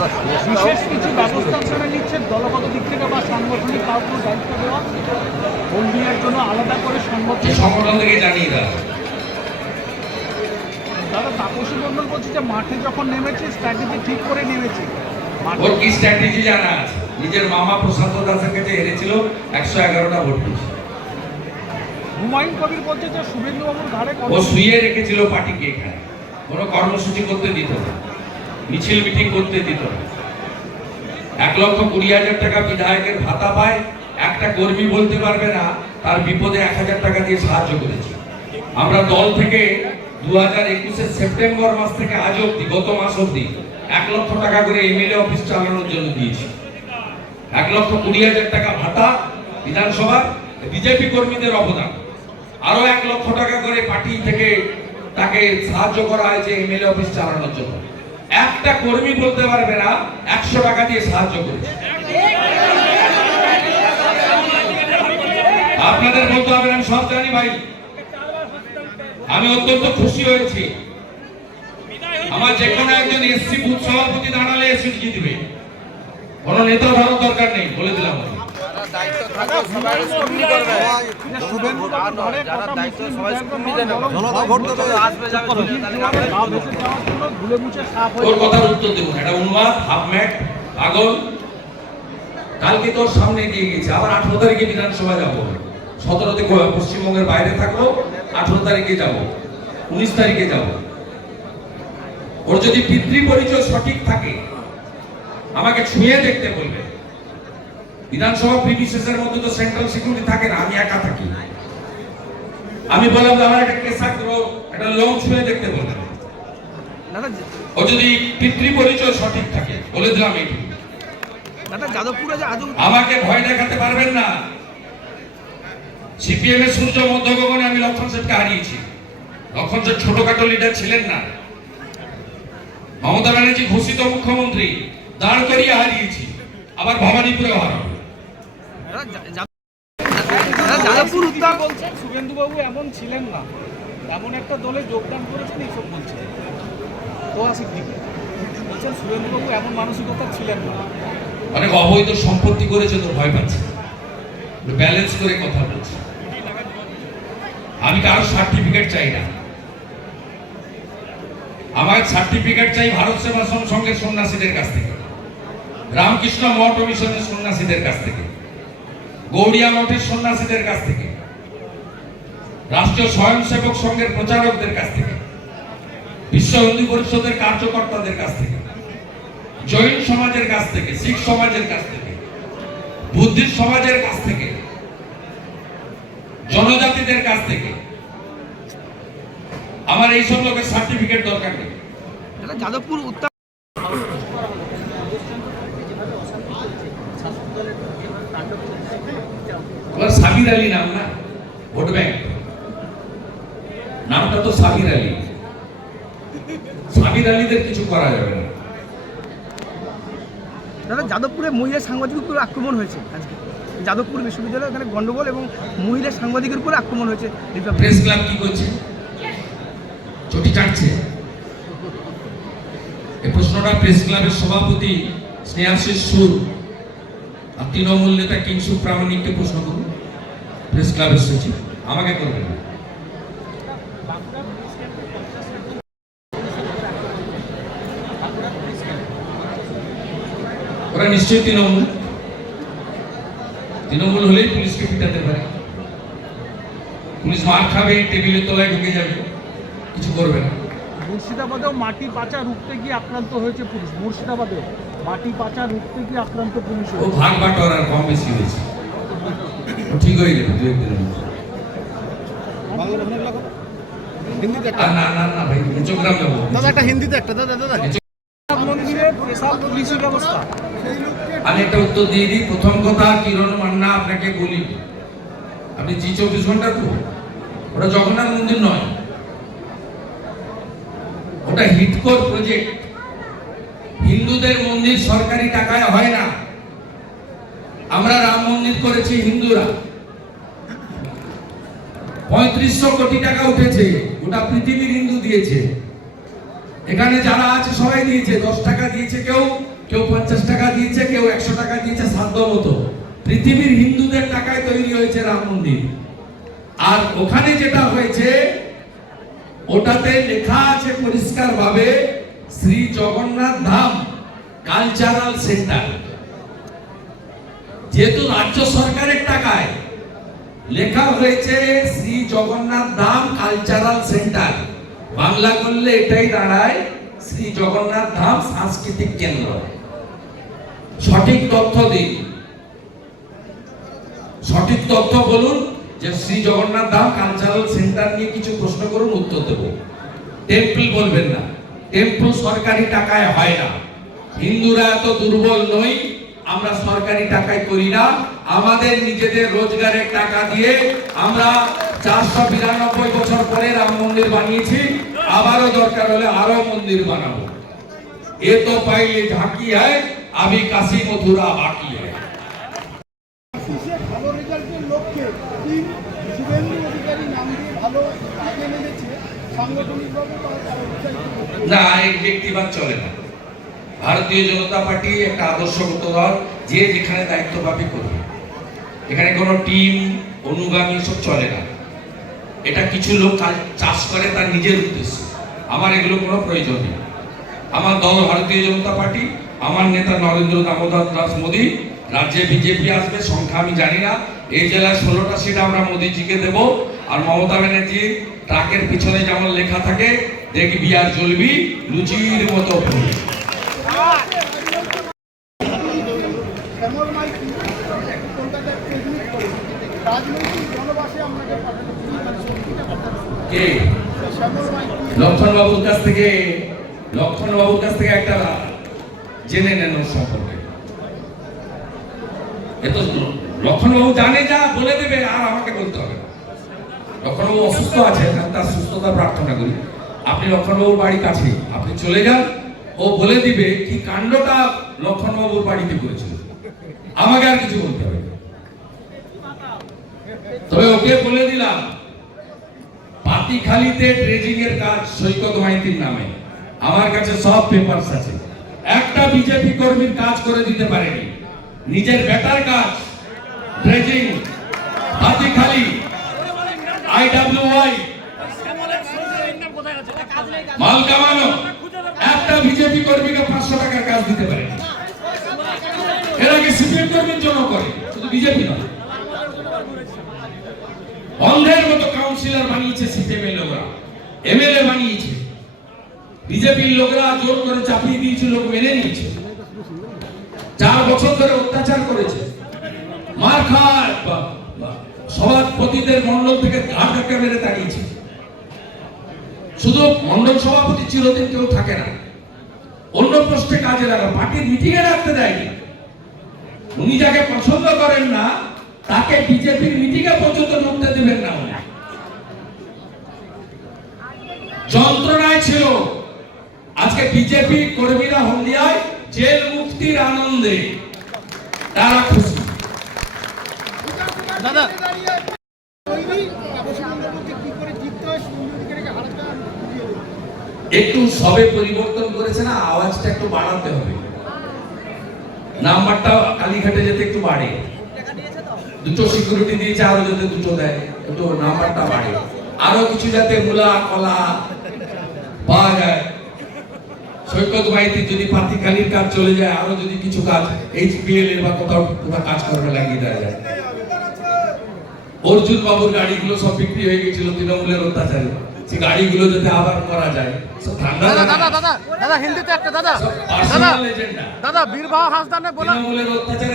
বিশেষ কিছু ব্যবস্থা আপনারা নিচ্ছেন দলগত দিক থেকে বা সাংগঠনিক কাউকে দায়িত্ব দেওয়া হোল্ডিংয়ের জন্য আলাদা করে সংগঠন যে সংগঠন থেকে জানিয়ে দেওয়া। দাদা তাপসী মণ্ডল বলছে যে মাঠে যখন নেমেছে স্ট্র্যাটেজি ঠিক করে নেমেছে। ওর কি স্ট্র্যাটেজি জানা আছে? নিজের মামা প্রশান্ত দাসের কাছে হেরেছিল একশো এগারোটা ভোট হুমায়ুন কবির বলছে যে শুভেন্দুবাবুর ঘাড়ে ও শুয়ে রেখেছিল পার্টিকে এখানে। কোনো কর্মসূচি করতে দিত না। মিছিল মিটিং করতে দিত। এক লক্ষ কুড়ি হাজার টাকা বিধায়কের ভাতা পায়, একটা কর্মী বলতে পারবে না, তার বিপদে এক হাজার টাকা দিয়ে সাহায্য করেছি। আমরা দল থেকে দু হাজার একুশের সেপ্টেম্বর মাস থেকে আজ অব্দি গত মাস অব্দি এক লক্ষ টাকা করে এমএলএ অফিস চালানোর জন্য দিয়েছি। এক লক্ষ কুড়ি হাজার টাকা ভাতা বিধানসভার, বিজেপি কর্মীদের অবদান। আরও এক লক্ষ টাকা করে পার্টি থেকে তাকে সাহায্য করা হয়েছে এমএলএ অফিস চালানোর জন্য। একটা কর্মী বলতে পারবে না, একশো টাকা দিয়ে সাহায্য করেছে। আপনাদের বলতে হবে আমি সব জানি ভাই। আমি অত্যন্ত খুশি হয়েছি। আমার যে কোনো একজন এসসি বুথ সভাপতি দাঁড়ালে এসে জিতবে কোন নেতা ধরার দরকার নেই, বলে দিলাম। কালকে তোর সামনে গেছে। আবার আঠারো তারিখে বিধানসভা পশ্চিমবঙ্গের বাইরে থাকব, আঠারো তারিখে যাব। উনিশ তারিখে যাব। ওর যদি পিতৃ পরিচয় সঠিক থাকে, আমাকে ছুঁয়ে দেখতে বলবে। বিধানসভা প্রিভিসেসের মধ্যে তো সেন্ট্রাল সিকিউরিটি থাকে না আমি একা থাকি। আমি বললাম যে আমার একটা কেসাগ্র একটা দেখতে দাদা ও যদি পিতৃ পরিচয় সঠিক থাকে বলে দিলাম আজও আমাকে ভয় দেখাতে পারবেন না। সিপিএম এর সূর্য মধ্যগগনে আমি লক্ষণ সেটকে হারিয়েছি। লক্ষণ সেট ছোটখাটো লিডার ছিলেন না। মমতা ব্যানার্জি ঘোষিত মুখ্যমন্ত্রী দাঁড় করিয়ে হারিয়েছি। আবার ভবানীপুরে হারাবো। যাদবপুর উত্তর বলছেন শুভেন্দুবাবু এমন ছিলেন না। এমন একটা দলে যোগদান করেছেন, এইসব বলছেন তো আসিক বলছেন শুভেন্দুবাবু এমন মানসিকতা ছিলেন না। অনেক অবৈধ সম্পত্তি করেছে তো ভয় পাচ্ছে। ব্যালেন্স করে কথা বলছে। আমি কারও সার্টিফিকেট চাই না। আমার সার্টিফিকেট চাই ভারত সেবাশ্রম সংঘের সন্ন্যাসীদের কাছ থেকে। রামকৃষ্ণ মঠ মিশনের সন্ন্যাসীদের কাছ থেকে। গৌড়িয়া মঠের সন্ন্যাসীদের কাছ থেকে, রাষ্ট্রীয় স্বয়ংসেবক সংঘের প্রচারকদের কাছ থেকে, বিশ্ব হিন্দু পরিষদের কার্যকর্তাদের কাছ থেকে, জৈন সমাজের কাছ থেকে, শিখ সমাজের কাছ থেকে, বুদ্ধিস্ট সমাজের কাছ থেকে, জনজাতিদের কাছ থেকে, আমার এইসব লোকের সার্টিফিকেট দরকার নেই। যাদবপুর উত্তর তোমার সাবির আলী নাম না? Vote bank. নামটা তো সাবির আলী। সাবির আলীদের কিছু করা যাবে না। দাদা যাদবপুরে মহিলা সাংবাদিকের উপর আক্রমণ হয়েছে আজকে। যাদবপুর বিশ্ববিদ্যালয়ে ওখানে গন্ডগোল এবং মহিলা সাংবাদিকের উপর আক্রমণ হয়েছে। প্রেস ক্লাব কি করছে? চটি এই প্রশ্নটা প্রেস ক্লাবের সভাপতি স্নেহাশিস সুর। আর তৃণমূল নেতা কিংসু প্রামাণিককে প্রশ্ন করুন। প্রেস ক্লাবের সচিব আমাকে করবেন ওরা নিশ্চয়ই তৃণমূল। তৃণমূল হলেই পুলিশকে পিটাতে পারে। পুলিশ মার খাবে টেবিলের তলায় ঢুকে যাবে। কিছু করবে না। মুর্শিদাবাদেও মাটি পাচা রুখতে গিয়ে আক্রান্ত হয়েছে পুলিশ। মুর্শিদাবাদেও মাটি পাচা রুখতে গিয়ে আক্রান্ত পুলিশ ও ভাগ বাটোয়ার আর কম বেশি হয়েছে। ঠিক হয়ে যাবে দু একদিনের মধ্যে। আর না না না ভাই চোখগ্রাম যাব। একটা হিন্দিতে একটা দাদা দাদা। মন্দিরে বিশাল পুলিশি ব্যবস্থা। আমি একটা উত্তর দিয়ে দিই প্রথম কথা কিরণ মান্না আপনাকে বলি। আপনি জি চব্বিশ ঘণ্টা তো? ওটা জগন্নাথ মন্দির নয়। ওটা হিটকোর প্রজেক্ট হিন্দুদের মন্দির সরকারি টাকায় হয় না। আমরা রাম মন্দির করেছি হিন্দুরা। পঁয়ত্রিশশো কোটি টাকা উঠেছে, গোটা পৃথিবীর হিন্দু দিয়েছে। এখানে যারা আছে সবাই দিয়েছে, দশ টাকা দিয়েছে কেউ কেউ পঞ্চাশ টাকা দিয়েছে, কেউ একশো টাকা দিয়েছে সাধ্য মতো। পৃথিবীর হিন্দুদের টাকায় তৈরি হয়েছে রাম মন্দির। আর ওখানে যেটা হয়েছে, ওটাতে লেখা আছে পরিষ্কার ভাবে শ্রী জগন্নাথ ধাম কালচারাল সেন্টার। যেহেতু রাজ্য সরকারের টাকায় লেখা হয়েছে শ্রী জগন্নাথ ধাম কালচারাল সেন্টার। বাংলা করলে এটাই দাঁড়ায়, শ্রী জগন্নাথ ধাম সাংস্কৃতিক কেন্দ্র। সঠিক তথ্য দিন। সঠিক তথ্য বলুন যে শ্রী জগন্নাথ ধাম কালচারাল সেন্টার নিয়ে কিছু প্রশ্ন করুন, উত্তর দেব। টেম্পল বলবেন না। টেম্পল সরকারি টাকায় হয় না। হিন্দুরা এত দুর্বল নই আমরা সরকারি টাকায় করি না আমাদের নিজেদের রোজগারের টাকা দিয়ে আমরা চারশো বিরানব্বই বছর পরে রাম মন্দির বানিয়েছি আবারও দরকার হলে আরও মন্দির বানাবো। এ তো পাইলে ঝাঁকি হয় আমি কাশি মথুরা বাকি হয় না এই ব্যক্তিবাদ চলে না। ভারতীয় জনতা পার্টি একটা আদর্শগত দল, যে যেখানে দায়িত্ব পাবে করবে। এখানে কোনো টিম, অনুগামী সব চলে না। এটা কিছু লোক চাষ করে তার নিজের উদ্দেশ্য। আমার এগুলো কোনো প্রয়োজন নেই। আমার দল ভারতীয় জনতা পার্টি, আমার নেতা নরেন্দ্র দামোদর দাস মোদী, রাজ্যে বিজেপি আসবে, সংখ্যা আমি জানি না। এই জেলায় ষোলোটা সিট আমরা মোদীজিকে দেব, আর মমতা ব্যানার্জি ট্রাকের পিছনে যেমন লেখা থাকে দেখবি আর জ্বলবি, লুচির মতো। লক্ষণ কাছ থেকে লক্ষণ কাছ থেকে একটা জেনে নেন সম্পর্কে। এ তো লক্ষণ বাবু জানে যা, বলে দেবে, আর আমাকে বলতে হবে। লক্ষণ বাবু অসুস্থ আছে তার সুস্থতা প্রার্থনা করি। আপনি লক্ষণ বাবুর বাড়ি কাছেই, আপনি চলে যান, ও বলে দিবে কি কাণ্ডটা লক্ষণ বাবুর বাড়িতে করেছিল। আমাকে আর কিছু বলতে হবে তবে ওকে বলে দিলাম, পাতিখালিতে ড্রেজিং এর কাজ সৈকত মাইতির নামে। আমার কাছে সব পেপারস আছে। একটা বিজেপি কর্মীর কাজ করে দিতে পারেনি। নিজের বেটার কাজ ড্রেজিং পাতিখালি আইডব্লিউআই মাল কামানো, একটা বিজেপি কর্মীকে পাঁচশো টাকার কাজ দিতে পারেনি। এর সিপিএম কর্মীর জন্য করে, শুধু বিজেপি নয়। অন্ধের মতো কাউন্সিলর বানিয়েছে সিপিএম এর লোকরা, এমএলএ বানিয়েছে। বিজেপির লোকরা জোর করে চাপিয়ে দিয়েছে, লোক মেনে নিয়েছে। চার বছর ধরে অত্যাচার করেছে। মার খায় সভাপতিদের মন্ডল থেকে ঘাট ধাক্কা মেরে তাড়িয়েছে। শুধু মন্ডল সভাপতি চিরদিন কেউ থাকে না। অন্য প্রশ্নে কাজে লাগা পার্টির মিটিং এ রাখতে দেয়নি। উনি যাকে পছন্দ করেন না তাকে বিজেপির মিটিং পর্যন্ত ঢুকতে দেবেন না উনি। যন্ত্রণায় ছিল। আজকে বিজেপি কর্মীরা হলদিয়ায় জেল মুক্তির আনন্দে। তারা খুশি। দাদা। একটু সবে পরিবর্তন করেছে না আওয়াজটা একটু বাড়াতে হবে। নাম্বারটা কালীঘাটে যেতে একটু বাড়ে। দুটো সিকিউরিটি দিয়েছে, আরও দুটো দেয় একটু নাম্বারটা বাড়ে। আরও কিছু যাতে মূলা, কলা পাওয়া যায়। সৈকত যদি কাজ চলে যায়, আরও যদি কিছু কাজ এইচপিএল এর বা কোথাও কোথাও কাজ করবে লাগিয়ে দেওয়া যায়। অর্জুন বাবুর গাড়িগুলো সব বিক্রি হয়ে গেছিল তৃণমূলের অত্যাচারে। যে গাড়িগুলো যাতে আবার করা যায়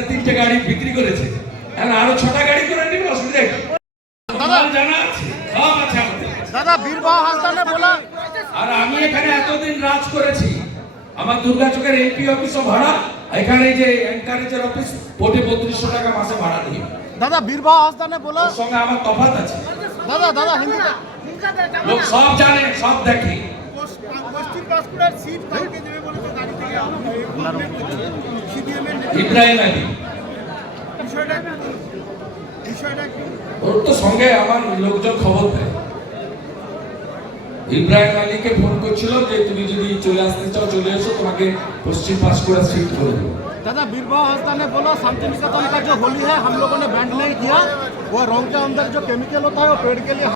তিনটে গাড়ি বিক্রি করেছে। এখন দাদা বীরবাহ হাসদানে বলা আমি এখানে এতদিন রাজ করেছি। আমার দুর্গা এমপি অফিসও ভাড়া এখানে যে অফিস কোটি বত্রিশশো টাকা মাসে ভাড়া দিই। দাদা বীরভা হাসদানে বলা সঙ্গে আমার তফাত আছে। দাদা দাদা হিন্দি লোক সব জানে সব দেখে পশ- পশ্চিম বাঁকুড়ার সিট কাউকে দেবে বলে তো গাড়ি থেকে সিপিএম এর নেতা। ইব্রাহিম আলী বিষয়টা একটু বলুন। বিষয়টা একটু ওর তো সঙ্গে আমার লোকজন খবর দেয় ইব্রাহিম আলীকে ফোন করছিল যে তুমি যদি চলে আসতে চাও চলে এসো তোমাকে পশ্চিম পাঁশকুড়া শিফট করে দেবো दादा बीरबाव हंसदा ने बोला शांति निकेतन का जो होली है हम लोगों ने बैंड नहीं किया वो रंग के अंदर जो केमिकल होता है वो पेड़ के लिए